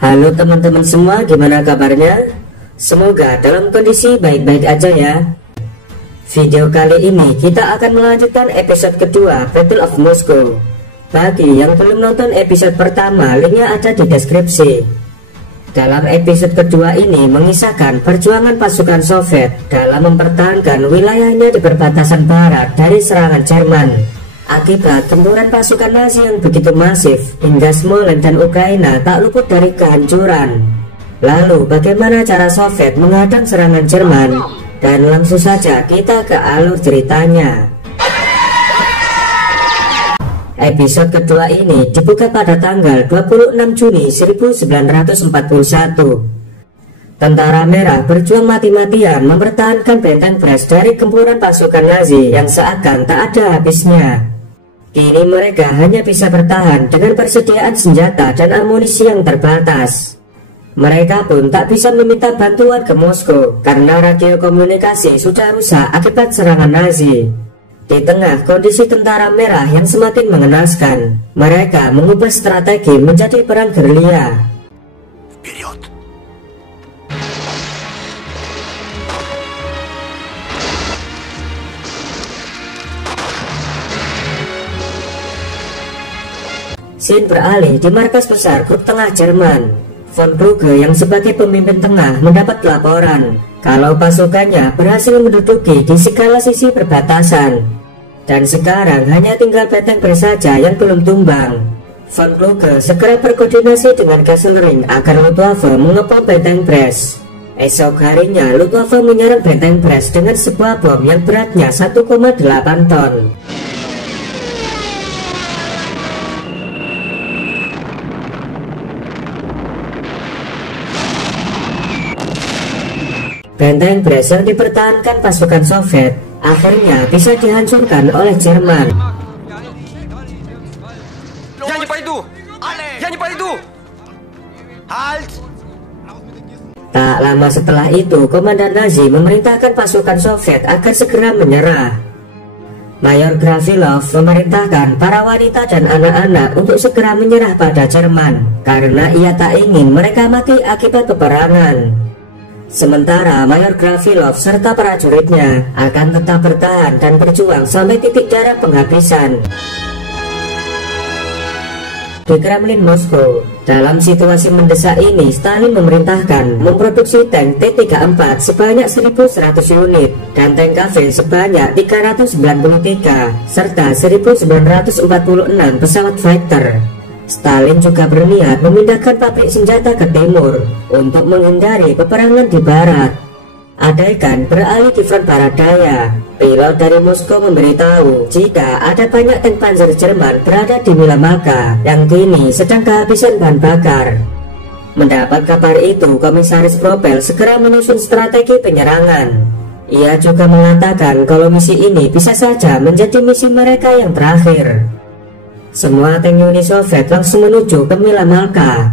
Halo teman-teman semua, gimana kabarnya? Semoga dalam kondisi baik-baik aja ya. Video kali ini kita akan melanjutkan episode kedua Battle of Moscow. Bagi yang belum nonton episode pertama, linknya ada di deskripsi. Dalam episode kedua ini mengisahkan perjuangan pasukan Soviet dalam mempertahankan wilayahnya di perbatasan barat dari serangan Jerman. Akibat gempuran pasukan Nazi yang begitu masif, hingga Smolensk dan Ukraina tak luput dari kehancuran. Lalu bagaimana cara Soviet menghadang serangan Jerman? Dan langsung saja kita ke alur ceritanya. Episode kedua ini dibuka pada tanggal 26 Juni 1941. Tentara Merah berjuang mati-matian mempertahankan benteng Brest dari gempuran pasukan Nazi yang seakan tak ada habisnya. Kini mereka hanya bisa bertahan dengan persediaan senjata dan amunisi yang terbatas. Mereka pun tak bisa meminta bantuan ke Moskow karena radio komunikasi sudah rusak akibat serangan Nazi. Di tengah kondisi tentara merah yang semakin mengenaskan, mereka mengubah strategi menjadi perang gerilya. Scene beralih di markas besar grup tengah Jerman. Von Kluge yang sebagai pemimpin tengah mendapat laporan kalau pasukannya berhasil menduduki di segala sisi perbatasan. Dan sekarang hanya tinggal benteng Brest saja yang belum tumbang. Von Kluge segera berkoordinasi dengan Kesselring agar Luftwaffe mengepung benteng Brest. Esok harinya Luftwaffe menyerang benteng Brest dengan sebuah bom yang beratnya 1,8 ton. Benteng Brest yang dipertahankan pasukan Soviet akhirnya bisa dihancurkan oleh Jerman. Tak lama setelah itu, Komandan Nazi memerintahkan pasukan Soviet agar segera menyerah. Mayor Gravilov memerintahkan para wanita dan anak-anak untuk segera menyerah pada Jerman karena ia tak ingin mereka mati akibat peperangan. Sementara Mayor Gravilov serta prajuritnya akan tetap bertahan dan berjuang sampai titik darah penghabisan. Di Kremlin Moskow, dalam situasi mendesak ini, Stalin memerintahkan memproduksi tank T-34 sebanyak 1.100 unit dan tank KV sebanyak 393 serta 1.946 pesawat fighter. Stalin juga berniat memindahkan pabrik senjata ke timur untuk menghindari peperangan di barat. Adaikan beralih di front barat daya. Pilot dari Moskow memberitahu jika ada banyak tank panzer Jerman berada di Milamaka yang kini sedang kehabisan bahan bakar. Mendapat kabar itu, Komisaris Propel segera menyusun strategi penyerangan. Ia juga mengatakan kalau misi ini bisa saja menjadi misi mereka yang terakhir. Semua tank Uni Soviet langsung menuju ke Milamaka.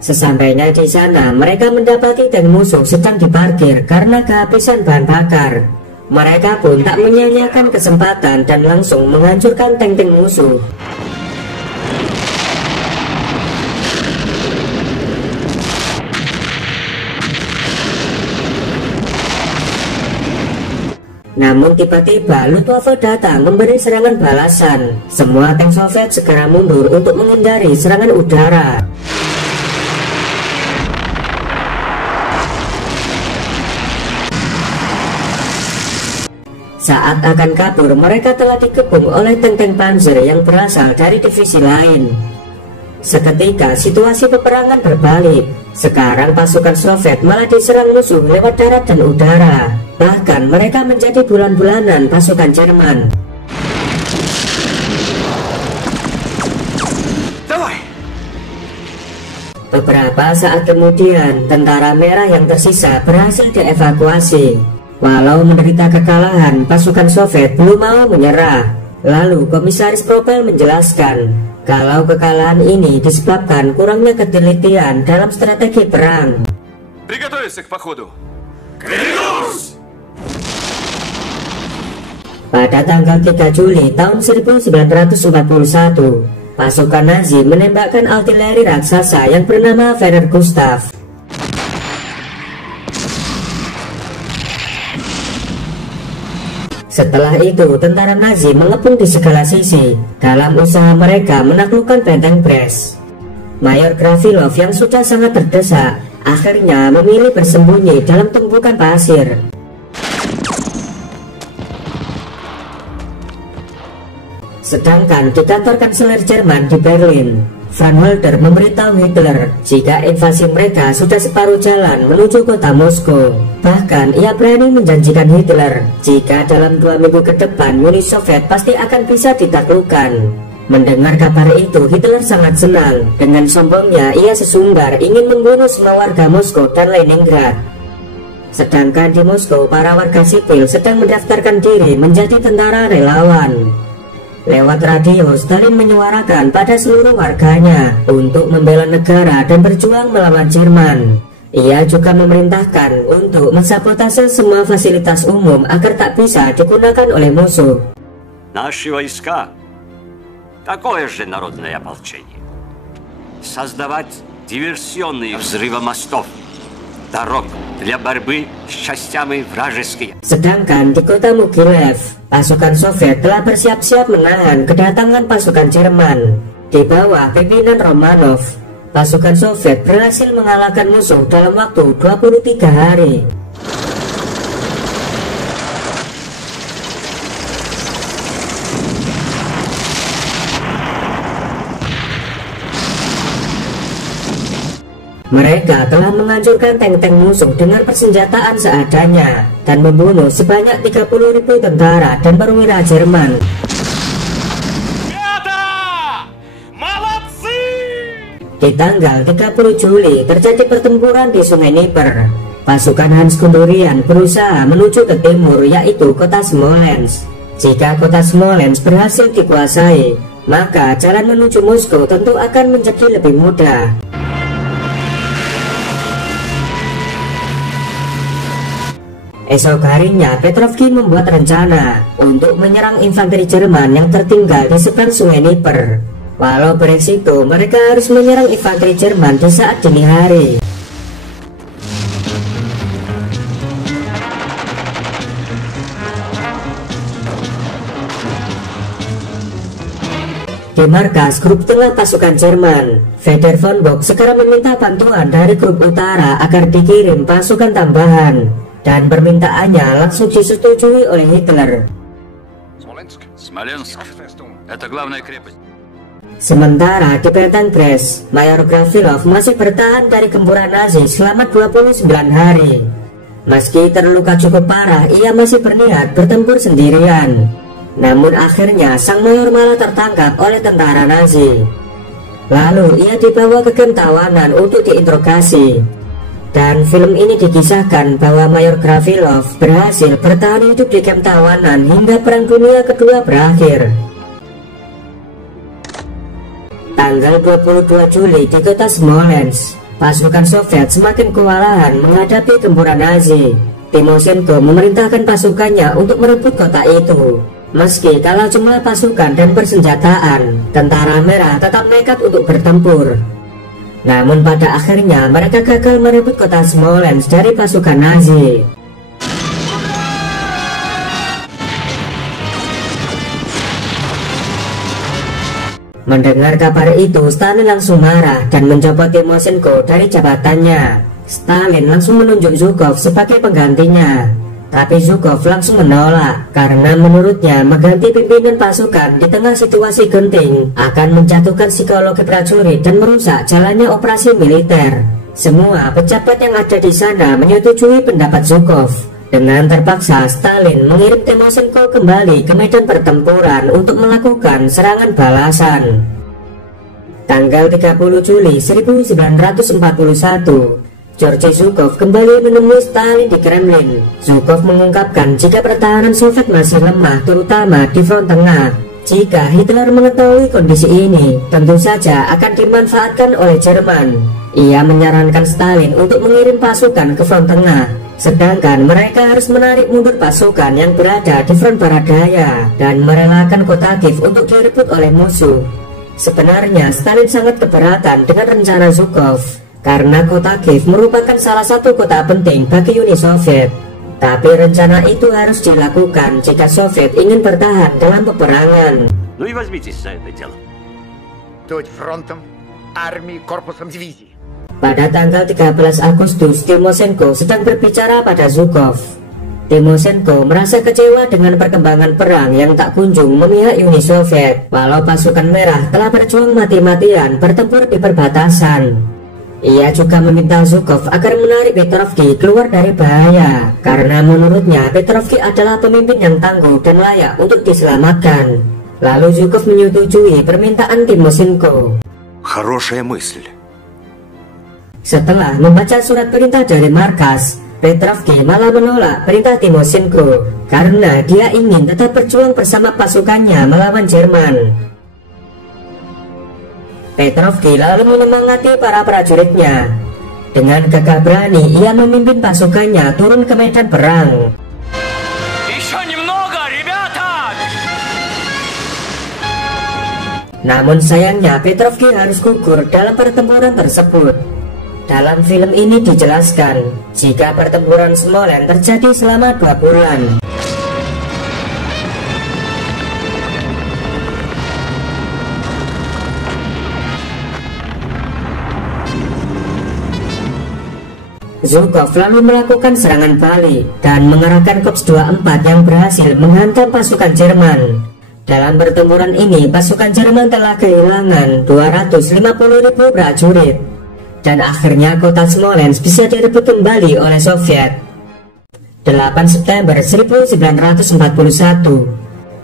Sesampainya di sana, mereka mendapati tank musuh sedang diparkir karena kehabisan bahan bakar. Mereka pun tak menyia-nyiakan kesempatan dan langsung menghancurkan tank-tank musuh. Namun tiba-tiba Luftwaffe datang memberi serangan balasan. Semua tank Soviet segera mundur untuk menghindari serangan udara. Saat akan kabur, mereka telah dikepung oleh tank-tank panzer yang berasal dari divisi lain. Seketika situasi peperangan berbalik. Sekarang pasukan Soviet malah diserang musuh lewat darat dan udara. Bahkan mereka menjadi bulan-bulanan pasukan Jerman. Beberapa saat kemudian, tentara merah yang tersisa berhasil dievakuasi. Walau menderita kekalahan, pasukan Soviet belum mau menyerah. Lalu Komisaris Propel menjelaskan kalau kekalahan ini disebabkan kurangnya ketelitian dalam strategi perang. Pada tanggal 3 Juli tahun 1941, pasukan Nazi menembakkan artileri raksasa yang bernama Werner Gustav. Setelah itu, tentara Nazi mengepung di segala sisi dalam usaha mereka menaklukkan benteng Brest. Mayor Gravilov yang sudah sangat terdesak akhirnya memilih bersembunyi dalam tumpukan pasir. Sedangkan di kantor kanselir Jerman di Berlin, Frank Walter memberitahu Hitler jika invasi mereka sudah separuh jalan menuju kota Moskow. Bahkan ia berani menjanjikan Hitler jika dalam 2 minggu ke depan Uni Soviet pasti akan bisa ditaklukkan. Mendengar kabar itu, Hitler sangat senang. Dengan sombongnya ia sesumbar ingin membunuh semua warga Moskow dan Leningrad. Sedangkan di Moskow, para warga sipil sedang mendaftarkan diri menjadi tentara relawan. Lewat radio, Stalin menyuarakan pada seluruh warganya untuk membela negara dan berjuang melawan Jerman. Ia juga memerintahkan untuk mensabotase semua fasilitas umum agar tak bisa digunakan oleh musuh. Наши войска такое же народное ополчение. Создавать диверсионные взрывы мостов, дорог для борьбы с частями вражеские. Sedangkan di kota Mogilev, pasukan Soviet telah bersiap-siap menahan kedatangan pasukan Jerman. Di bawah pimpinan Romanov, pasukan Soviet berhasil mengalahkan musuh dalam waktu 23 hari. Mereka telah menghancurkan tank-tank musuh dengan persenjataan seadanya dan membunuh sebanyak 30.000 tentara dan perwira Jerman. Di tanggal 30 Juli terjadi pertempuran di Sungai Dnieper. Pasukan Hans Guderian berusaha menuju ke timur, yaitu kota Smolensk. Jika kota Smolensk berhasil dikuasai, maka jalan menuju Moskow tentu akan menjadi lebih mudah. Esok harinya, Petrovsky membuat rencana untuk menyerang infanteri Jerman yang tertinggal di seberang Sungai Dnieper. Walau beresiko, mereka harus menyerang infanteri Jerman di saat dini hari. Di markas grup tengah pasukan Jerman, Feder von Bock segera meminta bantuan dari grup utara agar dikirim pasukan tambahan. Dan permintaannya langsung disetujui oleh Hitler. Sementara di benteng Brest, Mayor Gravilov masih bertahan dari gempuran Nazi selama 29 hari. Meski terluka cukup parah, ia masih berniat bertempur sendirian. Namun akhirnya sang mayor malah tertangkap oleh tentara Nazi. Lalu ia dibawa ke kamp tawanan untuk diinterogasi. Dan film ini dikisahkan bahwa Mayor Gravilov berhasil bertahan hidup di kamp tawanan hingga Perang Dunia Kedua berakhir. Tanggal 22 Juli di kota Smolensk, pasukan Soviet semakin kewalahan menghadapi gempuran Nazi. Timoshenko memerintahkan pasukannya untuk merebut kota itu. Meski kalah jumlah pasukan dan persenjataan, tentara merah tetap nekat untuk bertempur. Namun pada akhirnya mereka gagal merebut kota Smolensk dari pasukan Nazi. Mendengar kabar itu, Stalin langsung marah dan mencopot Timoshenko dari jabatannya. Stalin langsung menunjuk Zhukov sebagai penggantinya. Tapi Zhukov langsung menolak karena menurutnya mengganti pimpinan pasukan di tengah situasi genting akan menjatuhkan psikologi prajurit dan merusak jalannya operasi militer. Semua pejabat yang ada di sana menyetujui pendapat Zhukov. Dengan terpaksa, Stalin mengirim Timoshenko kembali ke medan pertempuran untuk melakukan serangan balasan. Tanggal 30 Juli 1941, Georgy Zhukov kembali menemui Stalin di Kremlin. Zhukov mengungkapkan jika pertahanan Soviet masih lemah, terutama di front tengah. Jika Hitler mengetahui kondisi ini, tentu saja akan dimanfaatkan oleh Jerman. Ia menyarankan Stalin untuk mengirim pasukan ke front tengah. Sedangkan mereka harus menarik mundur pasukan yang berada di front barat daya dan merelakan kota Kiev untuk direbut oleh musuh. Sebenarnya Stalin sangat keberatan dengan rencana Zhukov karena kota Kiev merupakan salah satu kota penting bagi Uni Soviet. Tapi rencana itu harus dilakukan jika Soviet ingin bertahan dalam peperangan. Ну и возьмитесь за это дело. Фронтом, армией, корпусом дивизии. Pada tanggal 13 Agustus, Timoshenko sedang berbicara pada Zhukov. Timoshenko merasa kecewa dengan perkembangan perang yang tak kunjung memihak Uni Soviet, walau pasukan merah telah berjuang mati-matian bertempur di perbatasan. Ia juga meminta Zhukov agar menarik Petrovsky keluar dari bahaya, karena menurutnya Petrovsky adalah pemimpin yang tangguh dan layak untuk diselamatkan. Lalu Zhukov menyetujui permintaan Timoshenko. Хорошая мысль. Setelah membaca surat perintah dari markas, Petrovsky malah menolak perintah Timoshenko karena dia ingin tetap berjuang bersama pasukannya melawan Jerman. Petrovsky lalu menyemangati para prajuritnya. Dengan gagah berani, ia memimpin pasukannya turun ke medan perang. Namun sayangnya Petrovsky harus gugur dalam pertempuran tersebut. Dalam film ini dijelaskan jika pertempuran Smolensk terjadi selama 2 bulan. Zhukov lalu melakukan serangan balik dan mengerahkan Korps 24 yang berhasil menghantam pasukan Jerman. Dalam pertempuran ini, pasukan Jerman telah kehilangan 250.000 prajurit. Dan akhirnya kota Smolensk bisa direbut kembali oleh Soviet. 8 September 1941,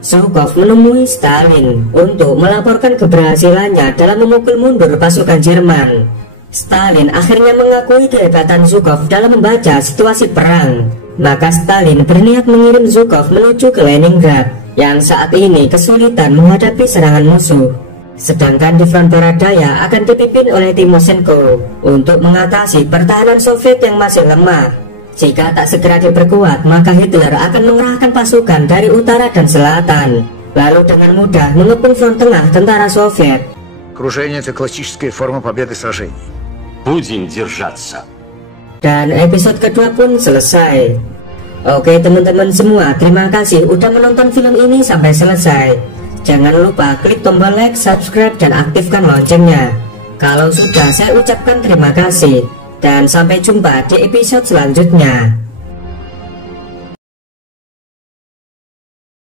Zhukov menemui Stalin untuk melaporkan keberhasilannya dalam memukul mundur pasukan Jerman. Stalin akhirnya mengakui kehebatan Zhukov dalam membaca situasi perang. Maka Stalin berniat mengirim Zhukov menuju ke Leningrad yang saat ini kesulitan menghadapi serangan musuh. Sedangkan di front barat daya akan dipimpin oleh Timoshenko untuk mengatasi pertahanan Soviet yang masih lemah. Jika tak segera diperkuat, maka Hitler akan mengerahkan pasukan dari utara dan selatan, lalu dengan mudah mengepung front tengah tentara Soviet. Крушение — это классическая форма победы сражений. Будем держаться. Dan episode kedua pun selesai. Oke teman-teman semua, terima kasih udah menonton film ini sampai selesai. Jangan lupa klik tombol like, subscribe, dan aktifkan loncengnya. Kalau sudah, saya ucapkan terima kasih. Dan sampai jumpa di episode selanjutnya.